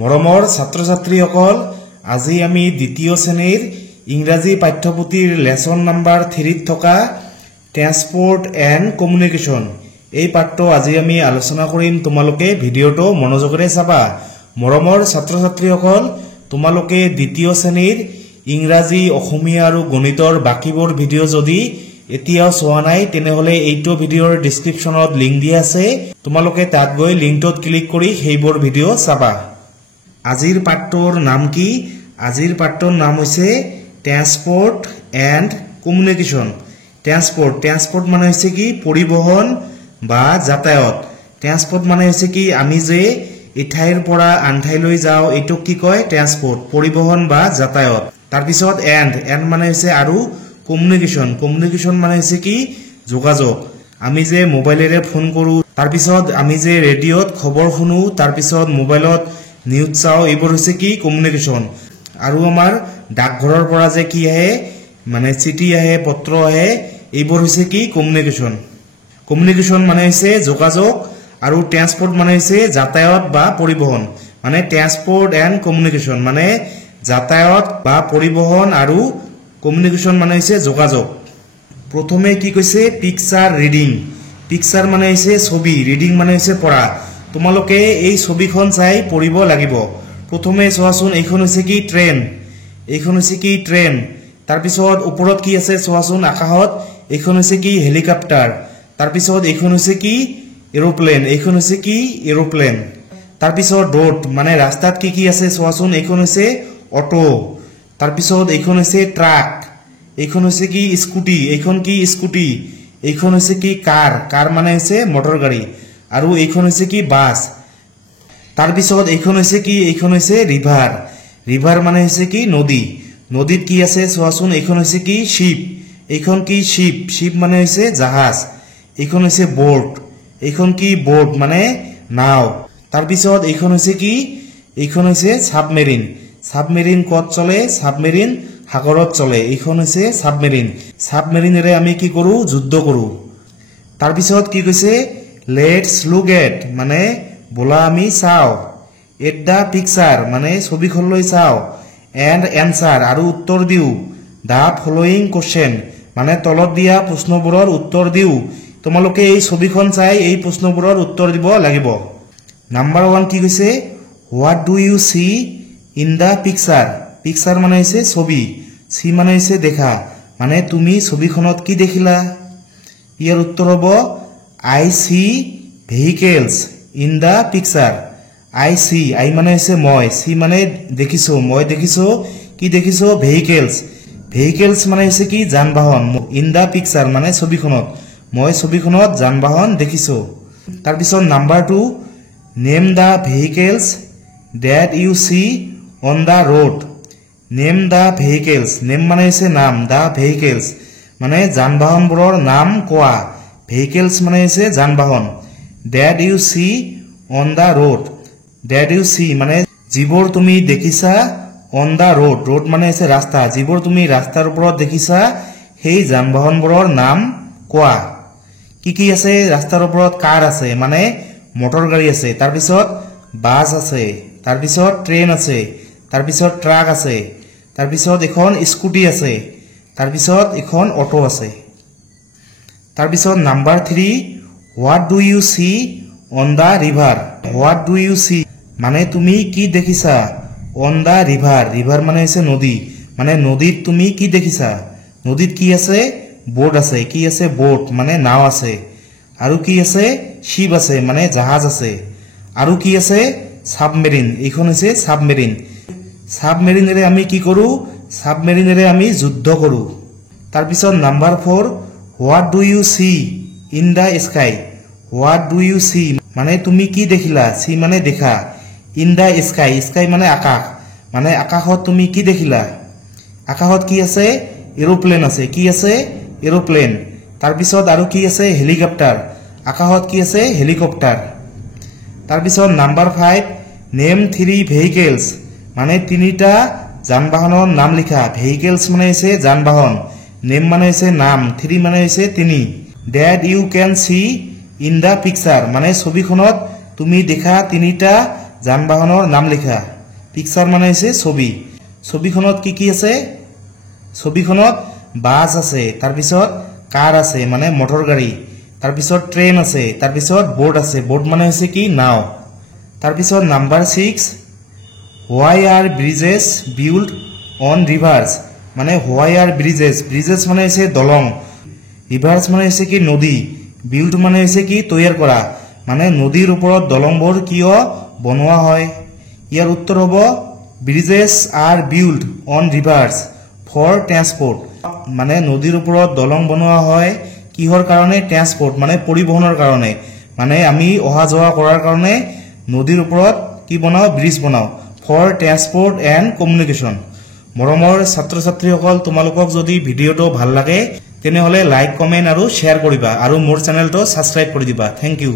মৰমৰ ছাত্ৰ ছাত্ৰীসকল আজি আমি দ্বিতীয় শ্ৰেণীৰ ইংৰাজী পাঠ্যপুথিৰ লেসন নাম্বাৰ 3 ত থকা ট্ৰান্সপোৰ্ট এণ্ড কমিউনিকেশ্যন এই পাঠটো আজি আমি আলোচনা কৰিম। তোমালোকে ভিডিওটো মনোযোগেৰে চাবা। মৰমৰ ছাত্ৰ ছাত্ৰীসকল তোমালোকে দ্বিতীয় শ্ৰেণীৰ ইংৰাজী অসমীয়া আৰু গণিতৰ বাকিবোৰ ভিডিও যদি এতিয়াও চোৱা নাই তেনেহলে এইটো ভিডিওৰ ডেসক্ৰিপচনত লিংক দিয়া আছে, তোমালোকে তাত গৈ লিংকটোত ক্লিক কৰি সেইবোৰ ভিডিও চাবা। আজিৰ পাঠটোৰ নাম কি? আজিৰ পাঠটোৰ নাম হৈছে ট্ৰান্সপোৰ্ট এণ্ড কমিউনিকেশ্যন। ট্ৰান্সপোৰ্ট মানে হৈছে কি পৰিবহন বা যাতায়াত। ট্ৰান্সপোৰ্ট মানে হৈছে কি আমি যে এঠাইৰ পৰা আন ঠাইলৈ যাওঁ এইটো কি কয় ট্ৰান্সপোৰ্ট, পৰিবহন বা যাতায়াত। তাৰ পিছত এণ্ড মানে হৈছে আৰু কমিউনিকেশ্যন মানে হৈছে কি যোগাযোগ। আমি যে মোবাইলেৰে ফোন কৰো, তাৰ পিছত আমি যে ৰেডিঅ'ত খবৰ শুনো, তাৰ পিছত মোবাইলত নিউজ চাওঁ, এইবোৰ হৈছে কি কমিউনিকেশ্যন। আৰু আমাৰ ডাকঘৰৰ পৰা যে কি আহে মানে চিঠি আহে, পত্ৰ আহে, এইবোৰ হৈছে কি কমিউনিকেশ্যন মানে হৈছে যোগাযোগ আৰু ট্ৰান্সপোৰ্ট মানে হৈছে যাতায়াত বা পৰিবহন। মানে ট্ৰান্সপোৰ্ট এণ্ড কমিউনিকেশ্যন মানে যাতায়াত বা পৰিবহন আৰু কমিউনিকেশ্যন মানে হৈছে যোগাযোগ। প্ৰথমে কি কৈছে পিকচাৰ ৰিডিং। পিকচাৰ মানে হৈছে ছবি, ৰিডিং মানে হৈছে পঢ়া। তোমালোকে এই ছবিখন চাই পঢ়িব লাগিব। প্ৰথমে চোৱাচোন এইখন হৈছে কি ট্ৰেইন, এইখন হৈছে কি ট্ৰেইন। তাৰপিছত ওপৰত কি আছে চোৱাচোন আকাশত, এইখন হৈছে কি হেলিকপ্টাৰ। তাৰপিছত এইখন হৈছে কি এৰোপ্লেন, এইখন হৈছে কি এৰোপ্লেন। তাৰপিছত ৰোড মানে ৰাস্তাত কি কি আছে চোৱাচোন, এইখন হৈছে অটো। তাৰপিছত এইখন হৈছে ট্ৰাক, এইখন হৈছে কি স্কুটি, এইখন কি স্কুটি। এইখন হৈছে কি কাৰ মানে হৈছে মটৰ গাড়ী। আৰু এইখন হৈছে কি বাছ। তাৰপিছত এইখন হৈছে কি, এইখন হৈছে ৰিভাৰ মানে হৈছে কি নদী। নদীত কি আছে চোৱাচোন, এইখন হৈছে কি শিপ, এইখন কি শিপ মানে হৈছে জাহাজ। এইখন হৈছে বোট, এইখন কি বোট মানে নাও। তাৰপিছত এইখন হৈছে কি, এইখন হৈছে সাবমেৰিন ক'ত চলে, সাবমেৰিন সাগৰত চলে, এইখন হৈছে সাবমেৰিনেৰে আমি কি কৰো যুদ্ধ কৰো। তাৰপিছত কি কৈছে লেটস লুক এট মানে বলা আমি চাওঁ, এট দা পিকচাৰ মানে ছবিখনলৈ চাওঁ, এণ্ড এনচাৰ আৰু উত্তৰ দিওঁ, দা ফলোয়িং কোৱেশ্চন মানে তলত দিয়া প্ৰশ্নবোৰৰ উত্তৰ দিওঁ। তোমালোকে এই ছবিখন চাই এই প্ৰশ্নবোৰৰ উত্তৰ দিব লাগিব। নাম্বাৰ 1 কি কৈছে what do you see in the picture. Picture মানে হৈছে ছবি, সি মানে হৈছে দেখা, মানে তুমি ছবিখনত কি দেখিলা। ইয়াৰ উত্তৰ হ'ব আই সি ভেহিকেলছ ইন দা পিকচাৰ। আই মানে হৈছে মই, সি মানে দেখিছো, মই দেখিছো, কি দেখিছো ভেহিকেলছ মানে হৈছে কি যান বাহন। ইন দা পিকচাৰ মানে ছবিখনত, মই ছবিখনত যান বাহন দেখিছো। তাৰপিছত number 2 name the vehicles that you see on the road. Name the vehicles, name মানে হৈছে নাম, দা ভেহিকেলছ মানে যান বাহনবোৰৰ নাম কোৱা। ভেহিকেলছ মানে হৈছে যান বাহন। That you see on the road, that you see মানে যিবোৰ তুমি দেখিছা, অন দা ৰোড মানে হৈছে ৰাস্তা, যিবোৰ তুমি ৰাস্তাৰ ওপৰত দেখিছা সেই যান বাহনবোৰৰ নাম কোৱা। কি কি আছে ৰাস্তাৰ ওপৰত, কাৰ আছে মানে মটৰ গাড়ী আছে, তাৰপিছত বাছ আছে, তাৰপিছত ট্ৰেইন আছে, তাৰপিছত ট্ৰাক আছে, তাৰপিছত এখন স্কুটি আছে, তাৰপিছত এখন অটো আছে। তাৰপিছত number 3 what do you see on the river. What do you see মানে তুমি কি দেখিছা, অন দা ৰিভাৰ মানে হৈছে নদী, মানে নদীত তুমি কি দেখিছা। নদীত কি আছে বোট আছে, কি আছে বোট মানে নাও আছে। আৰু কি আছে শিপ আছে মানে জাহাজ আছে। আৰু কি আছে সাবমেৰিন, এইখন হৈছে সাবমেৰিনেৰে আমি কি কৰো, সাবমেৰিনেৰে আমি যুদ্ধ কৰো। তাৰপিছত number 4 what do you see in the sky. What do you see মানে তুমি কি দেখিলা, সি মানে দেখা, ইন দা স্কাই মানে আকাশ, মানে আকাশত তুমি কি দেখিলা। আকাশত কি আছে এৰোপ্লেন আছে, কি আছে এৰোপ্লেন। তাৰপিছত আৰু কি আছে হেলিকপ্টাৰ, আকাশত কি আছে হেলিকপ্টাৰ। তাৰপিছত নাম্বাৰ 5 নেম 3 ভেহিকেলছ মানে 3টা যান বাহনৰ নাম লিখা। ভেহিকেলছ মানে হৈছে যান বাহন, নেম মানে হৈছে নাম, 3 মানে হৈছে 3। That you can see in the picture মানে ছবিখনত তুমি দেখা 3টা যান বাহনৰ নাম লিখা পিকচাৰ মানে হৈছে ছবি ছবিখনত কি আছে ছবিখনত বাছ আছে তাৰ পিছত কাৰ আছে মানে মটৰ গাড়ী তাৰ পিছত ট্ৰেইন আছে তাৰ পিছত বোট আছে বোট মানে হৈছে কি নাও তাৰ পিছত number 6 why are bridges built on rivers মানে why are bridges মানে হৈছে দলং rivers মানে হৈছে কি নদী built মানে হৈছে কি তৈয়াৰ কৰা মানে নদীৰ ওপৰত দলংবোৰ কিয় বনোৱা হয় ইয়াৰ উত্তৰ হ'ব bridges are built on rivers for transport মানে নদীৰ ওপৰত দলং বনোৱা হয় কিহৰ কাৰণে ট্ৰান্সপোৰ্ট মানে পৰিবহনৰ কাৰণে মানে আমি অহা যোৱা কৰাৰ কাৰণে নদীৰ ওপৰত কি বনাও ব্ৰিজ বনাও for transport and communication মৰমৰ ছাত্ৰ ছাত্ৰীসকল তোমালোকক যদি ভিডিওটো ভাল লাগে তেনে হলে লাইক কমেন্ট আৰু শেয়াৰ কৰিবা আৰু মোৰ চেনেলটো সাবস্ক্ৰাইব কৰি দিবা থ্যাংক ইউ